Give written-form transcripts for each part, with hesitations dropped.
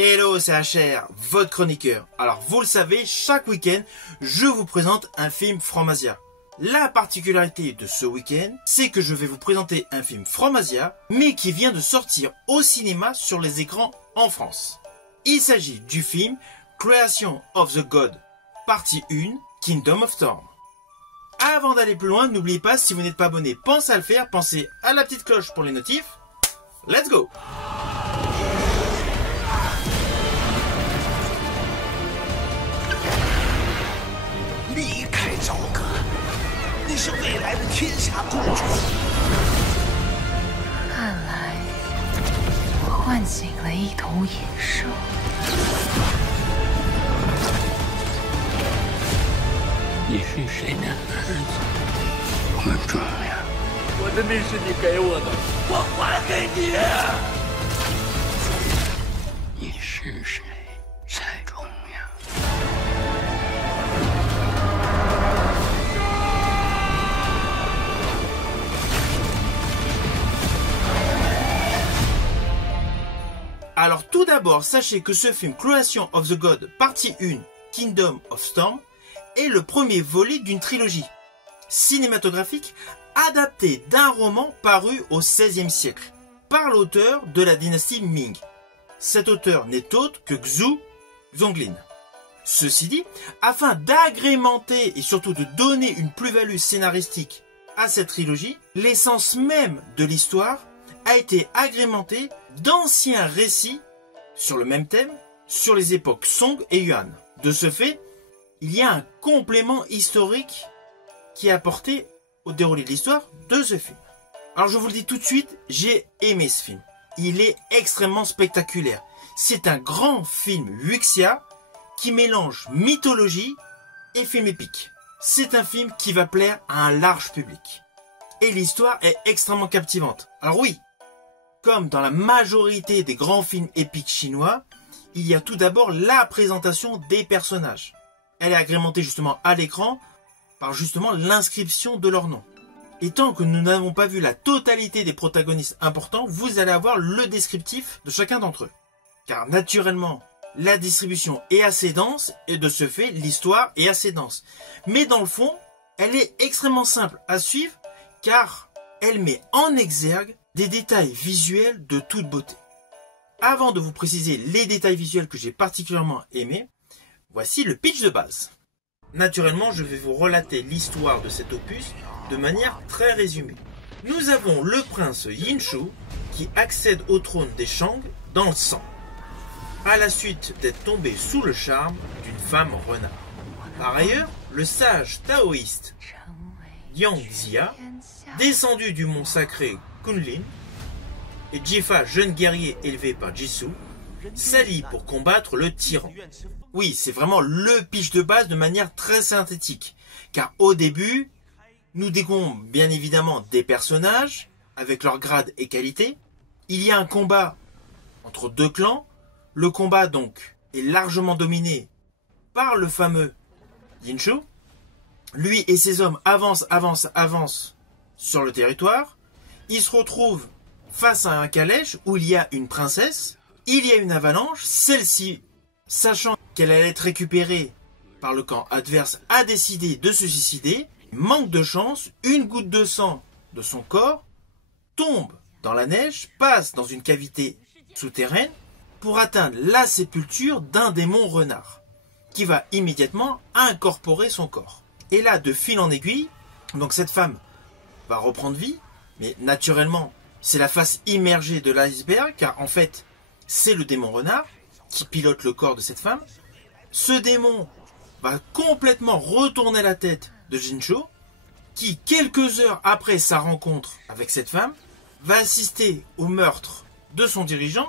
Hello, c'est HR, votre chroniqueur. Alors vous le savez, chaque week-end, je vous présente un film From Asia. La particularité de ce week-end, c'est que je vais vous présenter un film From Asia, mais qui vient de sortir au cinéma sur les écrans en France. Il s'agit du film Creation of the God, partie 1, Kingdom of Storm. Avant d'aller plus loin, n'oubliez pas, si vous n'êtes pas abonné, pensez à le faire, pensez à la petite cloche pour les notifs. Let's go! 离开朝歌，你是未来的天下公主。看来我唤醒了一头野兽。你是谁的儿子？不重要。我的命是你给我的，我还给你。你是谁才重要。 Alors tout d'abord, sachez que ce film Creation of the God, partie 1, Kingdom of Storm, est le premier volet d'une trilogie cinématographique adaptée d'un roman paru au XVIe siècle par l'auteur de la dynastie Ming. Cet auteur n'est autre que Xu Zhonglin. Ceci dit, afin d'agrémenter et surtout de donner une plus-value scénaristique à cette trilogie, l'essence même de l'histoire a été agrémentée d'anciens récits sur le même thème sur les époques Song et Yuan. De ce fait, il y a un complément historique qui est apporté au déroulé de l'histoire de ce film. Alors je vous le dis tout de suite, j'ai aimé ce film. Il est extrêmement spectaculaire. C'est un grand film wuxia qui mélange mythologie et film épique. C'est un film qui va plaire à un large public. Et l'histoire est extrêmement captivante. Alors oui, comme dans la majorité des grands films épiques chinois, il y a tout d'abord la présentation des personnages. Elle est agrémentée justement à l'écran par justement l'inscription de leur nom. Et tant que nous n'avons pas vu la totalité des protagonistes importants, vous allez avoir le descriptif de chacun d'entre eux. Car naturellement, la distribution est assez dense et de ce fait, l'histoire est assez dense. Mais dans le fond, elle est extrêmement simple à suivre car elle met en exergue des détails visuels de toute beauté. Avant de vous préciser les détails visuels que j'ai particulièrement aimés, voici le pitch de base. Naturellement, je vais vous relater l'histoire de cet opus de manière très résumée. Nous avons le prince Yin Shu qui accède au trône des Shang dans le sang, à la suite d'être tombé sous le charme d'une femme renard. Par ailleurs, le sage taoïste Yang Zia, descendu du mont sacré Kunlun, et Jifa, jeune guerrier élevé par Jisoo, s'allie pour combattre le tyran. Oui, c'est vraiment le pitch de base de manière très synthétique, car au début, nous découvrons bien évidemment des personnages, avec leurs grades et qualités. Il y a un combat entre deux clans. Le combat donc est largement dominé par le fameux Yin Shu. Lui et ses hommes avancent sur le territoire. Ils se retrouvent face à un calèche où il y a une princesse. Il y a une avalanche. Celle-ci, sachant qu'elle allait être récupérée par le camp adverse, a décidé de se suicider. Manque de chance, une goutte de sang de son corps tombe dans la neige, passe dans une cavité souterraine pour atteindre la sépulture d'un démon renard qui va immédiatement incorporer son corps. Et là, de fil en aiguille, donc cette femme va reprendre vie, mais naturellement, c'est la face immergée de l'iceberg, car en fait, c'est le démon renard qui pilote le corps de cette femme. Ce démon va complètement retourner la tête de Yin Shu, qui, quelques heures après sa rencontre avec cette femme, va assister au meurtre de son dirigeant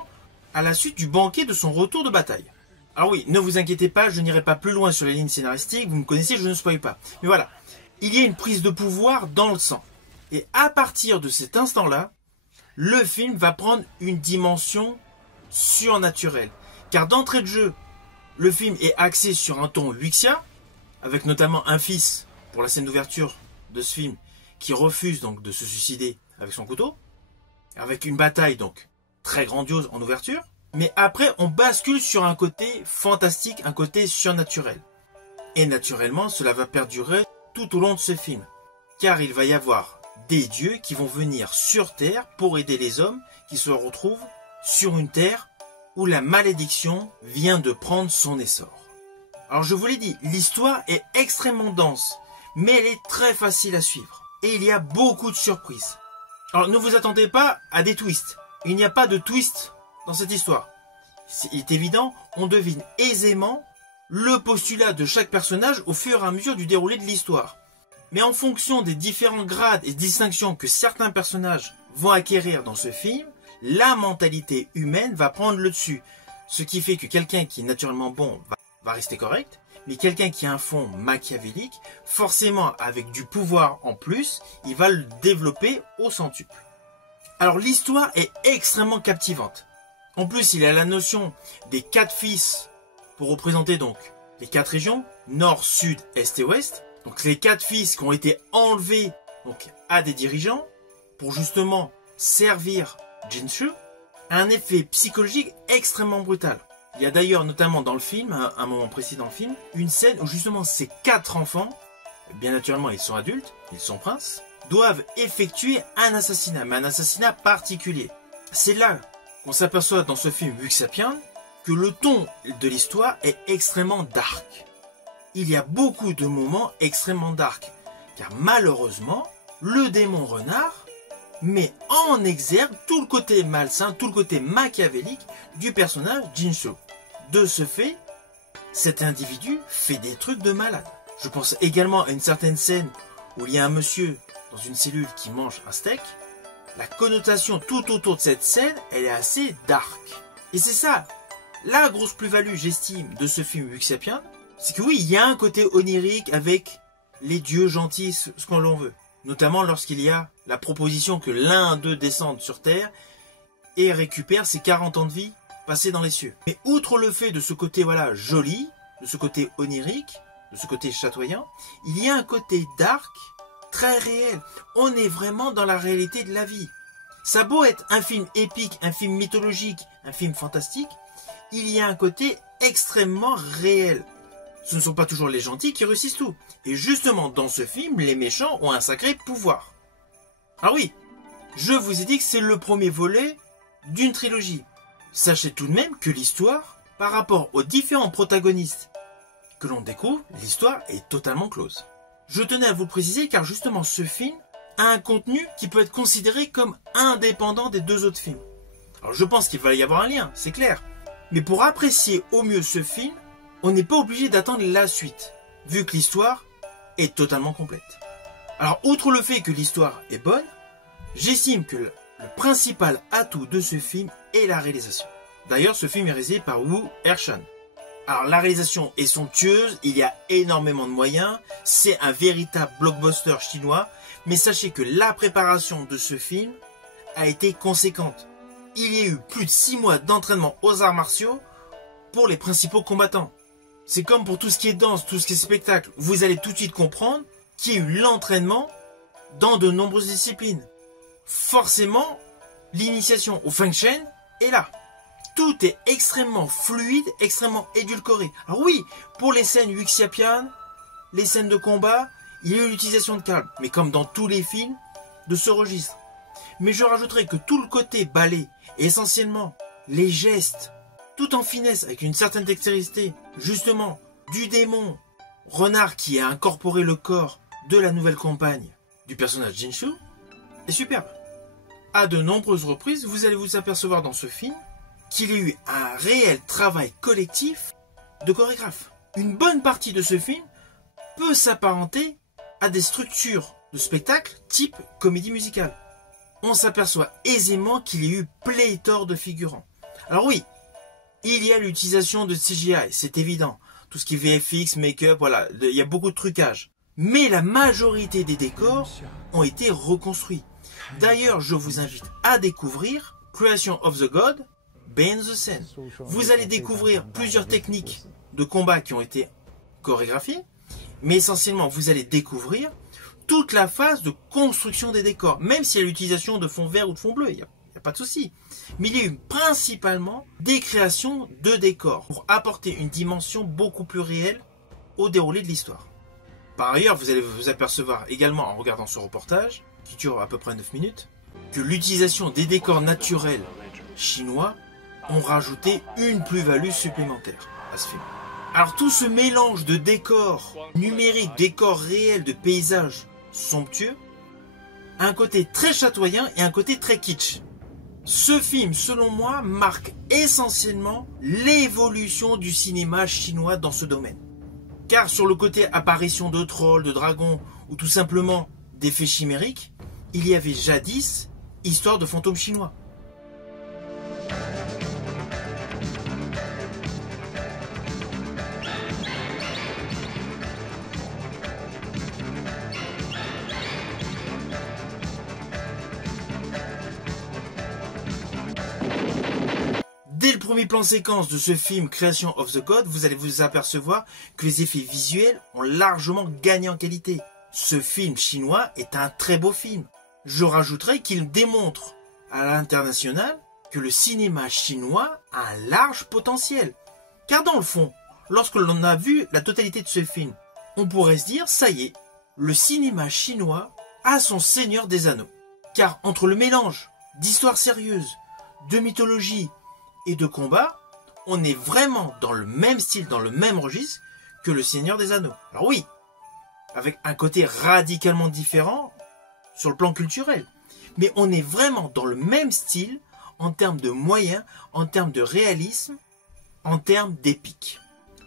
à la suite du banquet de son retour de bataille. Alors oui, ne vous inquiétez pas, je n'irai pas plus loin sur les lignes scénaristiques, vous me connaissez, je ne spoil pas. Mais voilà, il y a une prise de pouvoir dans le sang. Et à partir de cet instant-là, le film va prendre une dimension surnaturelle. Car d'entrée de jeu, le film est axé sur un ton wuxia, avec notamment un fils, pour la scène d'ouverture de ce film, qui refuse donc de se suicider avec son couteau, avec une bataille donc très grandiose en ouverture. Mais après, on bascule sur un côté fantastique, un côté surnaturel. Et naturellement, cela va perdurer tout au long de ce film. Car il va y avoir des dieux qui vont venir sur Terre pour aider les hommes qui se retrouvent sur une Terre où la malédiction vient de prendre son essor. Alors je vous l'ai dit, l'histoire est extrêmement dense, mais elle est très facile à suivre. Et il y a beaucoup de surprises. Alors ne vous attendez pas à des twists. Il n'y a pas de twist dans cette histoire. Il est évident, on devine aisément le postulat de chaque personnage au fur et à mesure du déroulé de l'histoire. Mais en fonction des différents grades et distinctions que certains personnages vont acquérir dans ce film, la mentalité humaine va prendre le dessus. Ce qui fait que quelqu'un qui est naturellement bon va rester correct, mais quelqu'un qui a un fond machiavélique, forcément avec du pouvoir en plus, il va le développer au centuple. Alors l'histoire est extrêmement captivante. En plus, il y a la notion des 4 fils pour représenter donc les 4 régions, nord, sud, est et ouest. Donc les 4 fils qui ont été enlevés donc, à des dirigeants pour justement servir Jinshu, a un effet psychologique extrêmement brutal. Il y a d'ailleurs notamment dans le film, à un moment précis dans le film, une scène où justement ces 4 enfants, bien naturellement ils sont adultes, ils sont princes, doivent effectuer un assassinat, mais un assassinat particulier. C'est là qu'on s'aperçoit dans ce film Wuxiapian que le ton de l'histoire est extrêmement dark. Il y a beaucoup de moments extrêmement dark, car malheureusement, le démon renard met en exergue tout le côté malsain, tout le côté machiavélique du personnage Jinshu. De ce fait, cet individu fait des trucs de malade. Je pense également à une certaine scène où il y a un monsieur dans une cellule qui mange un steak. La connotation tout autour de cette scène, elle est assez dark. Et c'est ça, la grosse plus-value, j'estime, de ce film Wuxiapian, c'est que oui, il y a un côté onirique avec les dieux gentils, ce qu'on l'on veut. Notamment lorsqu'il y a la proposition que l'un d'eux descende sur Terre et récupère ses 40 ans de vie passés dans les cieux. Mais outre le fait de ce côté voilà joli, de ce côté onirique, de ce côté chatoyant, il y a un côté dark très réel. On est vraiment dans la réalité de la vie. Ça a beau être un film épique, un film mythologique, un film fantastique, il y a un côté extrêmement réel. Ce ne sont pas toujours les gentils qui réussissent tout. Et justement, dans ce film, les méchants ont un sacré pouvoir. Ah oui, je vous ai dit que c'est le premier volet d'une trilogie. Sachez tout de même que l'histoire, par rapport aux différents protagonistes que l'on découvre, l'histoire est totalement close. Je tenais à vous le préciser car justement ce film a un contenu qui peut être considéré comme indépendant des 2 autres films. Alors je pense qu'il va y avoir un lien, c'est clair. Mais pour apprécier au mieux ce film, on n'est pas obligé d'attendre la suite, vu que l'histoire est totalement complète. Alors, outre le fait que l'histoire est bonne, j'estime que le principal atout de ce film est la réalisation. D'ailleurs, ce film est réalisé par Wu Ershan. Alors, la réalisation est somptueuse, il y a énormément de moyens, c'est un véritable blockbuster chinois, mais sachez que la préparation de ce film a été conséquente. Il y a eu plus de 6 mois d'entraînement aux arts martiaux pour les principaux combattants. C'est comme pour tout ce qui est danse, tout ce qui est spectacle. Vous allez tout de suite comprendre qu'il y a eu l'entraînement dans de nombreuses disciplines. Forcément, l'initiation au Feng Shen est là. Tout est extrêmement fluide, extrêmement édulcoré. Alors oui, pour les scènes Wuxiapian, les scènes de combat, il y a eu l'utilisation de câbles. Mais comme dans tous les films de ce registre. Mais je rajouterai que tout le côté ballet, et essentiellement les gestes, tout en finesse, avec une certaine dextérité, justement, du démon renard qui a incorporé le corps de la nouvelle compagne du personnage Jinshu, est superbe. À de nombreuses reprises, vous allez vous apercevoir dans ce film qu'il y a eu un réel travail collectif de chorégraphes. Une bonne partie de ce film peut s'apparenter à des structures de spectacle type comédie musicale. On s'aperçoit aisément qu'il y a eu pléthore de figurants. Alors oui, il y a l'utilisation de CGI, c'est évident. Tout ce qui est VFX, make-up, voilà, il y a beaucoup de trucage. Mais la majorité des décors ont été reconstruits. D'ailleurs, je vous invite à découvrir Creation of the God, Behind the Scene. Vous allez découvrir plusieurs techniques de combat qui ont été chorégraphiées, mais essentiellement, vous allez découvrir toute la phase de construction des décors, même s'il y a l'utilisation de fond vert ou de fond bleu, il n'y a n'y a pas de souci. Mais il y a eu principalement des créations de décors pour apporter une dimension beaucoup plus réelle au déroulé de l'histoire. Par ailleurs, vous allez vous apercevoir également en regardant ce reportage, qui dure à peu près 9 minutes, que l'utilisation des décors naturels chinois ont rajouté une plus-value supplémentaire à ce film. Alors tout ce mélange de décors numériques, décors réels, de paysages somptueux, a un côté très chatoyant et un côté très kitsch. Ce film, selon moi, marque essentiellement l'évolution du cinéma chinois dans ce domaine. Car sur le côté apparition de trolls, de dragons, ou tout simplement d'effets chimériques, il y avait jadis histoire de fantômes chinois. Dès le premier plan séquence de ce film Creation of the God, vous allez vous apercevoir que les effets visuels ont largement gagné en qualité. Ce film chinois est un très beau film. Je rajouterai qu'il démontre à l'international que le cinéma chinois a un large potentiel. Car dans le fond, lorsque l'on a vu la totalité de ce film, on pourrait se dire, ça y est, le cinéma chinois a son Seigneur des Anneaux. Car entre le mélange d'histoires sérieuses, de mythologie et de combat, on est vraiment dans le même style, dans le même registre que le Seigneur des Anneaux. Alors oui, avec un côté radicalement différent sur le plan culturel, mais on est vraiment dans le même style en termes de moyens, en termes de réalisme, en termes d'épique.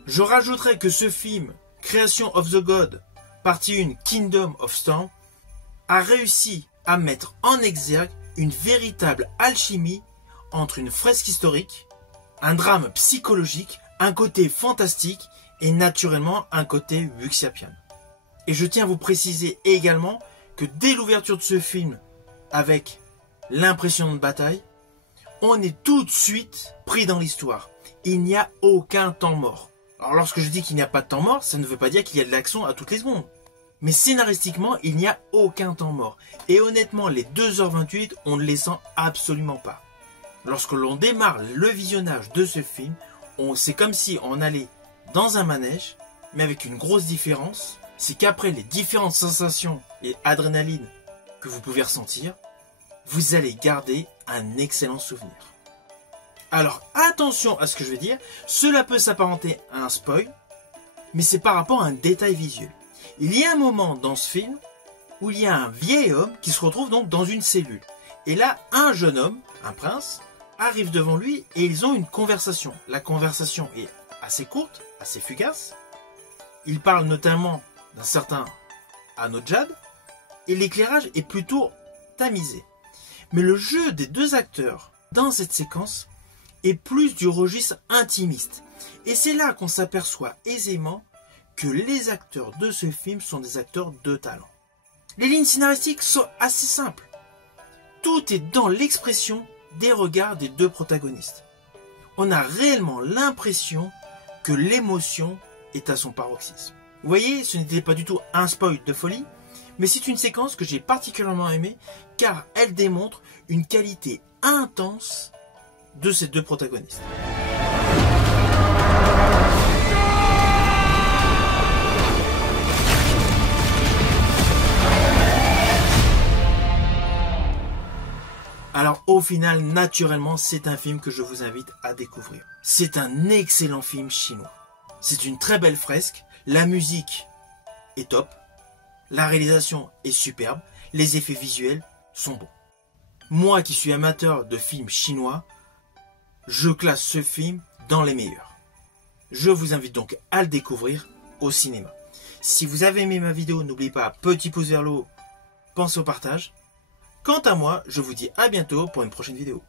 Je rajouterai que ce film, Creation of the God, partie 1, Kingdom of Storm, a réussi à mettre en exergue une véritable alchimie entre une fresque historique, un drame psychologique, un côté fantastique et naturellement un côté wuxiapian. Et je tiens à vous préciser également que dès l'ouverture de ce film, avec l'impression de bataille, on est tout de suite pris dans l'histoire. Il n'y a aucun temps mort. Alors lorsque je dis qu'il n'y a pas de temps mort, ça ne veut pas dire qu'il y a de l'action à toutes les secondes. Mais scénaristiquement, il n'y a aucun temps mort. Et honnêtement, les 2h28, on ne les sent absolument pas. Lorsque l'on démarre le visionnage de ce film, c'est comme si on allait dans un manège, mais avec une grosse différence, c'est qu'après les différentes sensations et adrénaline que vous pouvez ressentir, vous allez garder un excellent souvenir. Alors attention à ce que je vais dire, cela peut s'apparenter à un spoil, mais c'est par rapport à un détail visuel. Il y a un moment dans ce film où il y a un vieil homme qui se retrouve donc dans une cellule. Et là, un jeune homme, un prince, arrive devant lui et ils ont une conversation. La conversation est assez courte, assez fugace. Il parle notamment d'un certain Anojad et l'éclairage est plutôt tamisé. Mais le jeu des deux acteurs dans cette séquence est plus du registre intimiste. Et c'est là qu'on s'aperçoit aisément que les acteurs de ce film sont des acteurs de talent. Les lignes scénaristiques sont assez simples. Tout est dans l'expression des regards des deux protagonistes. On a réellement l'impression que l'émotion est à son paroxysme. Vous voyez, ce n'était pas du tout un spoil de folie, mais c'est une séquence que j'ai particulièrement aimée car elle démontre une qualité intense de ces deux protagonistes. Alors au final, naturellement, c'est un film que je vous invite à découvrir. C'est un excellent film chinois. C'est une très belle fresque, la musique est top, la réalisation est superbe, les effets visuels sont bons. Moi qui suis amateur de films chinois, je classe ce film dans les meilleurs. Je vous invite donc à le découvrir au cinéma. Si vous avez aimé ma vidéo, n'oubliez pas, petit pouce vers le haut, pensez au partage. Quant à moi, je vous dis à bientôt pour une prochaine vidéo.